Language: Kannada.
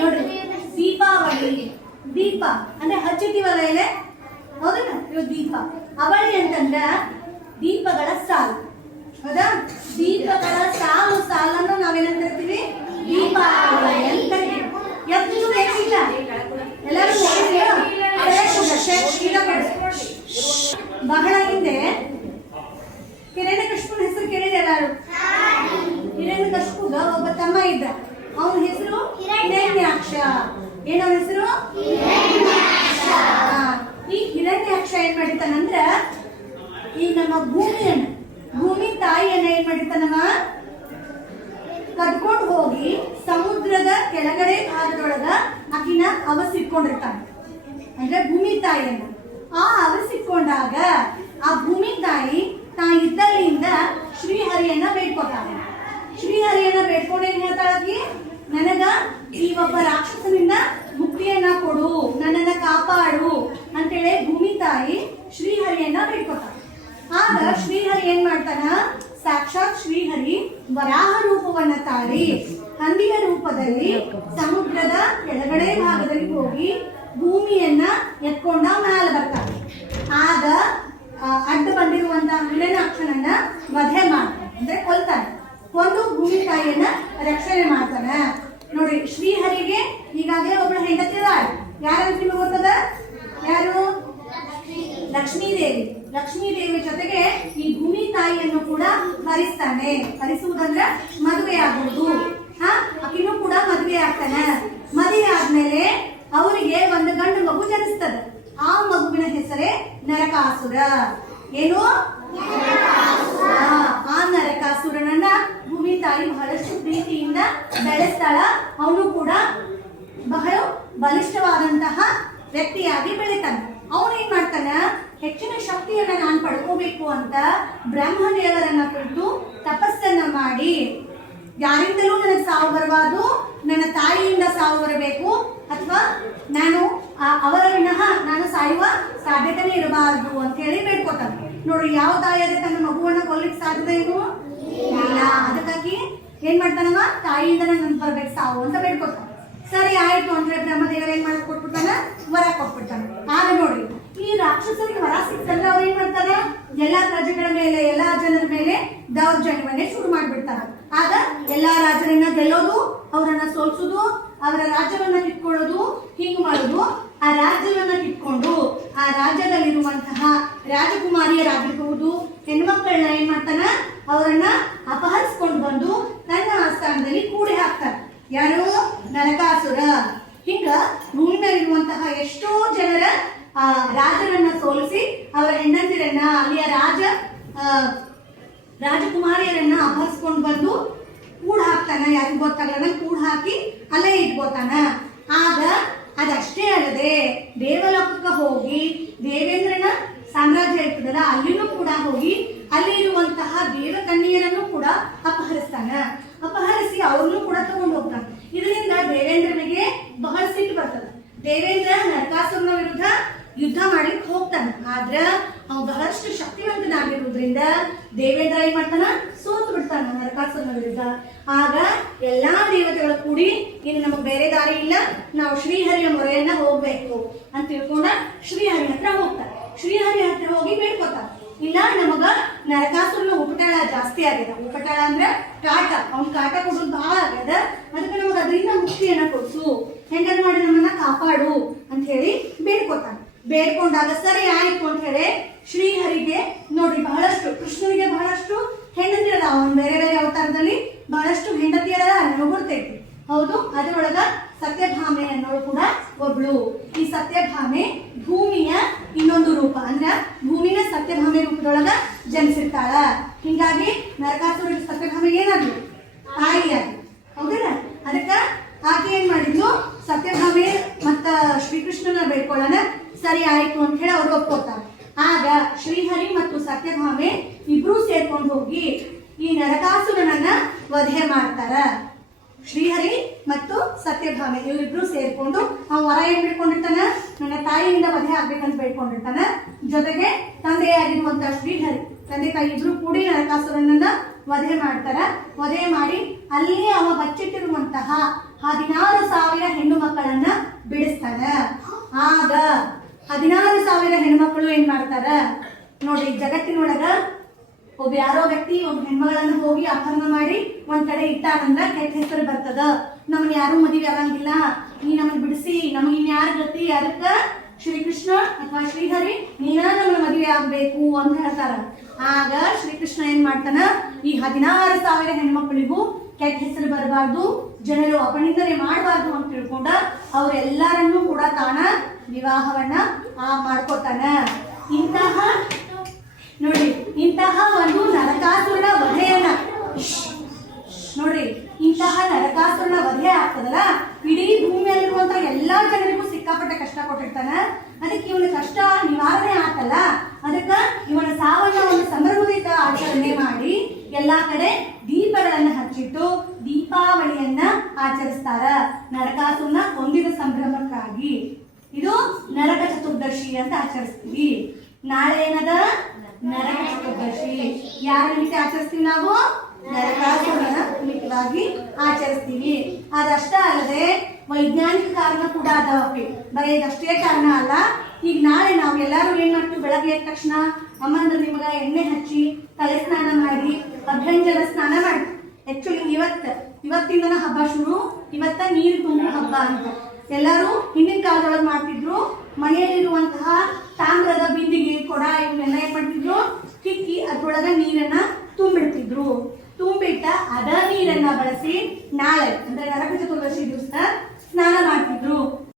ನೋಡ್ರಿ, ದೀಪಾವಳಿ. ದೀಪ ಅಂದ್ರೆ ಹಚ್ಚಿಟ್ಟಿವಲ್ಲ ಎಲೆ, ಹೌದಲ್ಲ, ಇವ್ ದೀಪ. ಅವಳಿ ಅಂತಂದ್ರ ದೀಪಗಳ ಸಾಲು, ಹೌದಾ? ದೀಪಗಳ ಸಾಲು ಸಾಲನ್ನು ನಾವೇನಂತ ಹೇಳ್ತೀವಿ? ದೀಪಾವಳಿ ಅಂತ ಹೇಳ್ತೀವಿ. ಎಷ್ಟು ಬೇಕಿಲ್ಲ ಎಲ್ಲರೂ ಬಹಳ ಹಿಂದೆ ಹಿರಣ್ಯಕಶಿಪುನ ಹೆಸರು ಕೇಳಿದೆ ಎಲ್ಲಾರು? ಹಿರಣ್ಯಕಶಿಪುಗ ಒಬ್ಬ ತಮ್ಮ ಇದ್ದ, ಅವನ ಹೆಸರು ಹಿರಣ್ಯಾಕ್ಷ. ಏನವನ ಹೆಸರು? ಈ ಹಿರಣ್ಯಾಕ್ಷ ಏನ್ ಮಾಡಿರ್ತಾನಂದ್ರ, ಈ ನಮ್ಮ ಭೂಮಿ ತಾಯಿಯನ್ನ ಏನ್ ಮಾಡಿರ್ತಾನವ, ಕದ್ಕೊಂಡು ಹೋಗಿ ಸಮುದ್ರದ ಕೆಳಗಡೆ ಭಾಗದೊಳಗ ಆಕಿನ ಅವಸಿಟ್ಕೊಂಡಿರ್ತಾನೆ, ಅಂದ್ರೆ ಭೂಮಿ ತಾಯಿಯನ್ನ. ಆ ಅವಸಿಟ್ಕೊಂಡಾಗ ಆ ಭೂಮಿ ತಾಯಿ ತಾ ಇದ್ದಲ್ಲಿಂದ ಶ್ರೀಹರಿಯನ್ನ ಬೇಡ್ಕೊತಾಳೆ. ಶ್ರೀಹರಿಯನ್ನ ಬೇಡ್ಕೊಂಡು ಏನ್ ಹೇಳ್ತಾಳಾಕಿ, ನನಗ ಈ ಒಬ್ಬ ರಾಕ್ಷಸನಿಂದ ಮುಕ್ತಿಯನ್ನ ಕೊಡು, ನನ್ನನ್ನ ಕಾಪಾಡು ಅಂತೇಳಿ ಭೂಮಿ ತಾಯಿ ಶ್ರೀಹರಿಯನ್ನ ಬೇಡ್ಕೊತಾಳೆ. ಆಗ ಶ್ರೀಹರಿ ಏನ್ ಮಾಡ್ತಾನ, ಸಾಕ್ಷಾತ್ ಶ್ರೀಹರಿ ವರಾಹ ರೂಪವನ್ನ ತಾಳಿ ಹಂದಿಯ ರೂಪದಲ್ಲಿ ಸಮುದ್ರದ ಕೆಳಗಡೆ ಭಾಗದಲ್ಲಿ ಹೋಗಿ ಭೂಮಿಯನ್ನ ಎತ್ಕೊಂಡ ಮ್ಯಾಲ ಬರ್ತಾನೆ. ಆಗ ಅಡ್ಡ ಬಂದಿರುವಂತಹ ಹಿರಣ್ಯಾಕ್ಷನನ್ನ ವಧೆ ಮಾಡ್ತಾನೆ, ಅಂದ್ರೆ ಕೊಲ್ತಾನೆ. ಕೊಂದು ಭೂಮಿ ತಾಯಿಯನ್ನ ರಕ್ಷಣೆ ಮಾಡ್ತಾನ. ನೋಡಿ, ಶ್ರೀಹರಿಗೆ ಈಗಾಗಲೇ ಒಬ್ಬಳು ಹೆಂಡತಿ ಇದ್ದಾಳೆ. ಯಾರಂತ ನಿಮಗೆ ಗೊತ್ತದ? ಯಾರು? ಲಕ್ಷ್ಮೀದೇವಿ. ಲಕ್ಷ್ಮೀದೇವಿ ಜೊತೆಗೆ ಈ ಭೂಮಿ ತಾಯಿಯನ್ನು ಕೂಡ ಹರಿಸ್ತಾನೆ. ಹರಿಸುವುದಂದ್ರೆ ಮದುವೆ ಆಗುವುದು. ಆಕಿನೂ ಕೂಡ ಮದುವೆ ಆಗ್ತಾನೆ. ಮದುವೆ ಆದ್ಮೇಲೆ ಅವರಿಗೆ ಒಂದು ಗಂಡು ಮಗು ಜನಿಸ್ತದೆ. ಆ ಮಗುವಿನ ಹೆಸರೇ ನರಕಾಸುರ. ಏನು? ಆ ನರಕಾಸುರನನ್ನ ಭೂಮಿ ತಾಯಿ ಬಹಳಷ್ಟು ಪ್ರೀತಿಯಿಂದ ಬೆಳೆಸ್ತಾಳ. ಅವನು ಕೂಡ ಬಹಳ ಬಲಿಷ್ಠವಾದಂತಹ ವ್ಯಕ್ತಿಯಾಗಿ ಬೆಳಿತಾನೆ. ಅವನು ಏನ್ ಮಾಡ್ತಾನ, ಹೆಚ್ಚಿನ ಶಕ್ತಿಯನ್ನ ನಾನು ಪಡ್ಕೋಬೇಕು ಅಂತ ಬ್ರಹ್ಮದೇವರನ್ನ ಕುರಿತು ತಪಸ್ಸನ್ನ ಮಾಡಿ, ಯಾರಿಂದಲೂ ನನಗೆ ಸಾವು ಬರಬಾರ್ದು, ನನ್ನ ತಾಯಿಯಿಂದ ಸಾವು ಬರಬೇಕು, ಅಥವಾ ನಾನು ಅವರ ವಿನಃ ನಾನು ಸಾಯುವ ಸಾಧ್ಯತೆನೇ ಇರಬಾರದು ಅಂತ ಹೇಳಿ ಬೇಡ್ಕೊತಾನೆ. ನೋಡಿ, ಯಾವ ತಾಯಿಯಾದ್ರೆ ತನ್ನ ಮಗುವನ್ನ ಕೊಲ್ಲಿಕ್ ಸಾಧ್ಯತೆ ಏನು ಇಲ್ಲ. ಅದಕ್ಕಾಗಿ ಏನ್ ಮಾಡ್ತಾನವ, ತಾಯಿಯಿಂದ ನನ್ ಬರ್ಬೇಕು ಸಾವು ಅಂತ ಬೇಡ್ಕೊತಾನೆ. ಸರಿ ಆಯ್ತು ಅಂದ್ರೆ ಬ್ರಹ್ಮದೇವರು ಏನ್ ಮಾಡಿ ಕೊಟ್ಬಿಡ್ತಾನ, ವರ ಕೊಟ್ಬಿಡ್ತಾನೆ. ಆಗ ನೋಡಿ, ಈ ರಾಕ್ಷಸರಿಗೆ ವರ ಸಿಕ್ತಂದ್ರೆ ಅವ್ರು ಏನ್ ಮಾಡ್ತಾರೆ, ಎಲ್ಲಾ ಪ್ರಜೆಗಳ ಮೇಲೆ, ಎಲ್ಲಾ ಜನರ ಮೇಲೆ ದೌರ್ಜನ್ಯವನ್ನೇ ಶುರು ಮಾಡ್ಬಿಡ್ತಾರೆ. ಆಗ ಎಲ್ಲಾ ರಾಜರನ್ನ ಗೆಲ್ಲೋದು, ಅವರನ್ನ ಸೋಲ್ಸೋದು, ಅವರ ರಾಜ್ಯವನ್ನ ಕಿತ್ಕೊಳ್ಳೋದು, ಹಿಂಗ್ ಮಾಡೋದು. ಆ ರಾಜ್ಯವನ್ನ ಕಿತ್ಕೊಂಡು ಆ ರಾಜ್ಯದಲ್ಲಿರುವಂತಹ ರಾಜಕುಮಾರಿಯರಾಗಿರ್ಬಹುದು, ಹೆಣ್ಮಕ್ಳನ್ನ ಏನ್ ಮಾಡ್ತಾನ, ಅವರನ್ನ ಅಪಹರಿಸ್ಕೊಂಡು ಬಂದು ತನ್ನ ಆಸ್ಥಾನದಲ್ಲಿ ಕೂಡಿ ಹಾಕ್ತಾರೆ. ಯಾರು? ನರಕಾಸುರ. ಹಿಂಗ ಭೂಮಿ ಮೇಲಿರುವಂತಹ ಎಷ್ಟೋ ಜನರ ರಾಜರನ್ನ ಸೋಲಿಸಿ ಅವರ ಹೆಂಡಂದಿರನ್ನ, ಅಲ್ಲಿಯ ರಾಜಕುಮಾರಿಯರನ್ನ ಅಪಹರಿಸ್ಕೊಂಡು ಬಂದು ಕೂಡ್ ಹಾಕ್ತಾನ. ಯಾರಿಗೂ ಗೊತ್ತಾಗಲ್ಲ, ಕೂಡ್ ಹಾಕಿ ಅಲ್ಲೇ ಇಟ್ಕೋತಾನ. ಆಗ ಅದಷ್ಟೇ ಅಲ್ಲದೆ ದೇವಲೋಕಕ್ಕೆ ಹೋಗಿ ದೇವೇಂದ್ರನ ಸಾಮ್ರಾಜ್ಯ ಇರ್ತದಲ್ಲ, ಅಲ್ಲಿನೂ ಕೂಡ ಹೋಗಿ ಅಲ್ಲಿ ಇರುವಂತಹ ದೇವಕನ್ಯರನ್ನು ಕೂಡ ಅಪಹರಿಸ್ತಾನ. ಅಪಹರಿಸಿ ಅವ್ರನ್ನೂ ಕೂಡ ತಗೊಂಡು ಹೋಗ್ತಾನೆ. ಇದರಿಂದ ದೇವೇಂದ್ರನಿಗೆ ಬಹಳ ಸಿಟ್ಟು ಬರ್ತದೆ. ದೇವೇಂದ್ರ ನರಕಾಸುರನ ವಿರುದ್ಧ ಯುದ್ಧ ಮಾಡ್ಲಿಕ್ಕೆ ಹೋಗ್ತಾನೆ. ಆದ್ರ ಅವ್ ಬಹಳಷ್ಟು ಶಕ್ತಿವಂತನಾಗಿರುವುದರಿಂದ ದೇವೇಂದ್ರ ಏನ್ ಮಾಡ್ತಾನ, ಸೋತು ಬಿಡ್ತಾನ ನರಕಾಸುರನ ವಿರುದ್ಧ. ಆಗ ಎಲ್ಲಾ ದೇವತೆಗಳು ಕೂಡಿ ಇನ್ನು ನಮಗ್ ಬೇರೆ ದಾರಿ ಇಲ್ಲ, ನಾವು ಶ್ರೀಹರಿಯ ಮೊರೆಯನ್ನ ಹೋಗ್ಬೇಕು ಅಂತ ತಿಳ್ಕೊಂಡ ಶ್ರೀಹರಿ ಹತ್ರ ಹೋಗ್ತಾರೆ. ಶ್ರೀಹರಿ ಹತ್ರ ಹೋಗಿ ಬೇಡ್ಕೊತಾರ, ಇಲ್ಲ ನಮಗ ನರಕಾಸುರನ ಉಪಟಳ ಜಾಸ್ತಿ ಆಗ್ಯದ. ಉಪಟಳ ಅಂದ್ರೆ ಕಾಟ, ಅವ್ನ ಕಾಟ ಕೊಡೋದು ಬಹಳ ಆಗ್ಯದ. ಅದಕ್ಕೆ ನಮಗ ಅದರಿಂದ ಮುಕ್ತಿಯನ್ನ ಕೊಡ್ಸು, ಹೆಂಗಾರ ಮಾಡಿ ನಮ್ಮನ್ನ ಕಾಪಾಡು ಅಂತ ಹೇಳಿ ಬೇಡ್ಕೊತಾನೆ. ಬೇಡ್ಕೊಂಡಾಗ ಸರಿ ಆಯ್ತು ಅಂತ ಹೇಳಿ ಶ್ರೀಹರಿಗೆ ನೋಡಿ, ಬಹಳಷ್ಟು ಕೃಷ್ಣನಿಗೆ ಬಹಳಷ್ಟು ಹೆಂಡತಿಯರ, ಅವನು ಬೇರೆ ಬೇರೆ ಅವತಾರದಲ್ಲಿ ಬಹಳಷ್ಟು ಹೆಂಡತಿಯರ ನಮಗೆ ಗೊತ್ತೈತಿ. ಹೌದು, ಅದರೊಳಗ ಸತ್ಯಭಾಮೆ ಅನ್ನೋಳು ಕೂಡ ಒಬ್ಳು. ಈ ಸತ್ಯಭಾಮೆ ಭೂಮಿಯ ಇನ್ನೊಂದು ರೂಪ, ಅಂದ್ರ ಭೂಮಿನ ಸತ್ಯಭಾಮೆ ರೂಪದೊಳಗ ಜನಿಸಿರ್ತಾಳ. ಹಿಂಗಾಗಿ ನರಕಾಸುರ ಸತ್ಯಭಾಮೆ ಏನಾದ್ರು ತಾಯಿಯಾಗಿ, ಹೌದಿಲ್ಲ? ಅದಕ್ಕ ಆಕೆ ಏನ್ ಮಾಡಿದ್ಲು, ಸತ್ಯಭಾಮೆ ಮತ್ತ ಶ್ರೀಕೃಷ್ಣನ ಬೇಡ್ಕೊಳ್ಳೋಣ. ಸರಿ ಆಯ್ತು ಅಂತ ಹೇಳಿ ಅವ್ರು ಒಪ್ಕೋತಾರೆ. ಆಗ ಶ್ರೀಹರಿ ಮತ್ತು ಸತ್ಯಭಾಮೆ ಇಬ್ರು ಸೇರ್ಕೊಂಡು ಹೋಗಿ ಈ ನರಕಾಸುರನನ್ನ ವಧೆ ಮಾಡ್ತಾರ. ಶ್ರೀಹರಿ ಮತ್ತು ಸತ್ಯಭಾಮೆ ಇವರಿಬ್ರು ಸೇರ್ಕೊಂಡು ಆ ವರ ಏನ್ ಬೇಡ್ಕೊಂಡಿರ್ತಾನ, ನನ್ನ ತಾಯಿಯಿಂದ ವಧೆ ಆಗ್ಬೇಕಂತ ಬೇಡ್ಕೊಂಡಿರ್ತಾನ. ಜೊತೆಗೆ ತಂದೆಯಾಗಿರುವಂತ ಶ್ರೀಹರಿ, ತಂದೆ ತಾಯಿ ಇಬ್ರು ಕೂಡಿ ನರಕಾಸುರನನ್ನ ವಧೆ ಮಾಡ್ತಾರ. ವಧೆ ಮಾಡಿ ಅಲ್ಲಿ ಅವ ಬಚ್ಚಿಟ್ಟಿರುವಂತಹ 16,000 ಹೆಣ್ಣು ಮಕ್ಕಳನ್ನ ಬಿಡಿಸ್ತಾನ. ಆಗ 16,000 ಹೆಣ್ಣು ಮಕ್ಕಳು ಏನ್ ಮಾಡ್ತಾರ ನೋಡ್ರಿ, ಜಗತ್ತಿನೊಳಗ ಒಬ್ಬ ಯಾರೋ ವ್ಯಕ್ತಿ ಒಬ್ಬ ಹೆಣ್ಮಗಳನ್ನ ಹೋಗಿ ಅಪಹರಣ ಮಾಡಿ ಒಂದ್ ಕಡೆ ಇಟ್ಟಾನಂದ್ರ ಕೆಟ್ಟ ಹೆಸರು ಬರ್ತದ. ನಮ್ಮನ್ನ ಯಾರು ಮದುವೆ ಆಗಂಗಿಲ್ಲ, ನೀ ನಮ್ಮನ್ನ ಬಿಡಿಸಿ, ನಮಗೆ ಇನ್ಯಾರ ಗತಿ, ಅದಕ್ಕ ಶ್ರೀಕೃಷ್ಣ ಅಥವಾ ಶ್ರೀಹರಿ ನೀನ ನಮ್ಮನ್ನ ಮದುವೆ ಆಗ್ಬೇಕು ಅಂತ ಹೇಳ್ತಾರ. ಆಗ ಶ್ರೀಕೃಷ್ಣ ಏನ್ ಮಾಡ್ತಾನ, ಈ 16,000 ಹೆಣ್ಮಕ್ಳಿಗೂ ಕೆಟ್ಟ ಹೆಸರು ಬರಬಾರ್ದು, ಜನರು ಅಪನಿಂದನೆ ಮಾಡಬಾರ್ದು ಅಂತ ತಿಳ್ಕೊಂಡ ಅವ್ರೆಲ್ಲಾರನ್ನೂ ಕೂಡ ತಾನ ವಿವಾಹವನ್ನ ಮಾಡ್ಕೊತಾನ. ಇಂತಹ ನೋಡ್ರಿ, ಇಂತಹ ಒಂದು ನರಕಾಸುರನ ವಧೆಯನ್ನ ನೋಡ್ರಿ, ಇಂತಹ ನರಕಾಸುರನ ವಧೆ ಆಗ್ತದಲ್ಲ, ಇಡೀ ಭೂಮಿಯಲ್ಲಿರುವಂತ ಎಲ್ಲಾ ಜನರಿಗೂ ಸಿಕ್ಕಾಪಟ್ಟೆ ಕಷ್ಟ ಕೊಟ್ಟಿರ್ತಾನ. ಅದಕ್ಕೆ ಇವನ ಕಷ್ಟ ನಿವಾರಣೆ ಆತಲ್ಲ, ಅದಕ್ಕ ಇವನ ಸಾವನ್ನ ಒಂದು ಸಂಭ್ರಮದಿಂದ ಆಚರಣೆ ಮಾಡಿ ಎಲ್ಲಾ ಕಡೆ ದೀಪಗಳನ್ನ ಹಚ್ಚಿಟ್ಟು ದೀಪಾವಳಿಯನ್ನ ಆಚರಿಸ್ತಾರ, ನರಕಾಸುರನ ಕೊಂದಿದ ಸಂಭ್ರಮಕ್ಕಾಗಿ. ಇದು ನರಕ ಚತುರ್ದಶಿ ಅಂತ ಆಚರಿಸ್ತೀವಿ. ನಾಳೆ ಏನದ ನರಕ ಚತುರ್ದಶಿ. ಯಾರ ನಿಮಿತ್ತ ಆಚರಿಸ್ತೀವಿ ನಾವು? ನರಕಾಸುರನ ನಿಮಿತ್ತವಾಗಿ ಆಚರಿಸ್ತೀವಿ. ಅದಷ್ಟ ಅಲ್ಲದೆ ವೈಜ್ಞಾನಿಕ ಕಾರಣ ಕೂಡ ಅದಾವಪ್ಪಿ. ಬರೀ ಇದಷ್ಟೇ ಕಾರಣ ಅಲ್ಲ. ಈಗ ನಾಳೆ ನಾವು ಎಲ್ಲರೂ ಏನ್ ಮಾಡ್ತೀವಿ, ಬೆಳಗ್ಗೆ ಎದ್ದ ತಕ್ಷಣ ಅಮ್ಮಂದ್ರ ನಿಮಗ ಎಣ್ಣೆ ಹಚ್ಚಿ ತಲೆ ಸ್ನಾನ ಮಾಡಿ ಅಭ್ಯಂಜನ ಸ್ನಾನ ಮಾಡಿ. ಆಕ್ಚುಲಿ ಇವತ್ತಿಂದನ ಹಬ್ಬ ಶುರು, ಇವತ್ತ ನೀರು ತುಂಬು ಹಬ್ಬ ಅಂತ ಎಲ್ಲರೂ ಹಿಂದಿನ ಕಾಲದೊಳಗೆ ಮಾಡ್ತಿದ್ರು. ಮನೆಯಲ್ಲಿರುವಂತಹ ತಾಮ್ರದ ಬಿಂದಿಗೆ, ಕೊಡ ಇವನ್ನೆಲ್ಲ ಏನ್ ಮಾಡ್ತಿದ್ರು, ತಿಕ್ಕಿ ಅದ್ರೊಳಗ ನೀರನ್ನ ತುಂಬಿಡ್ತಿದ್ರು. ತುಂಬಿಟ್ಟ ಅದ ನೀರನ್ನ ಬಳಸಿ ನಾಳೆ ಅಂದ್ರೆ ನರಕ ಚತುರ್ದಶಿ ದಿವಸ ಸ್ನಾನ ಮಾಡ್ತಿದ್ರು.